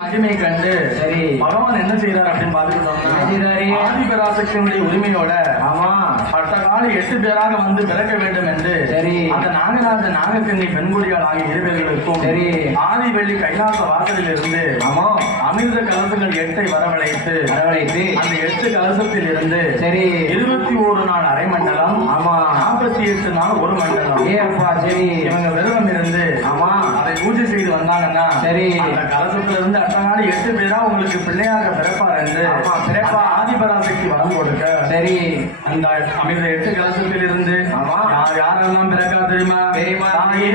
மகிமை கண்டு சரி பகவான் என்ன செய்யறாரு அப்படின்னு பாத்துக்கிட்டோம்னா ஆதிபராசக்தியினுடைய உரிமையோட ஆமா பட்டகால 8 பேராக வந்து பிறக்க வேண்டும் என்று சரி அந்த நாகராஜ நாகக்கண்ணி பெண்குடியால் ஆகிய இருவர்களுக்கும் சரி ஆதி வெள்ளி கைலாச வாசலில் இருந்து ஆமா அமிர்த கலசங்கள் 8 வரவழைத்து அந்த 8 கலசத்தில் இருந்து சரி 21 நாள் அரை மண்டலம் ஆமா 48 நாள் ஒரு மண்டலம் அப்பா சரி இவங்க விரதம் இருந்து ஆமா அதை பூஜை செய்து வந்தாங்கன்னா சரி அந்த கலசத்துல இருந்து அட்டகால 8 பேரா உங்களுக்கு பிள்ளையாக பிறப்பார் என்று பிறப்பா ஆதிபராசக்தி வரம் கொடுக்க சரி அந்த அமிர்த 8 கலசத்தில் இருந்து யாரெல்லாம் பிறக்கா தெரியுமா தாயே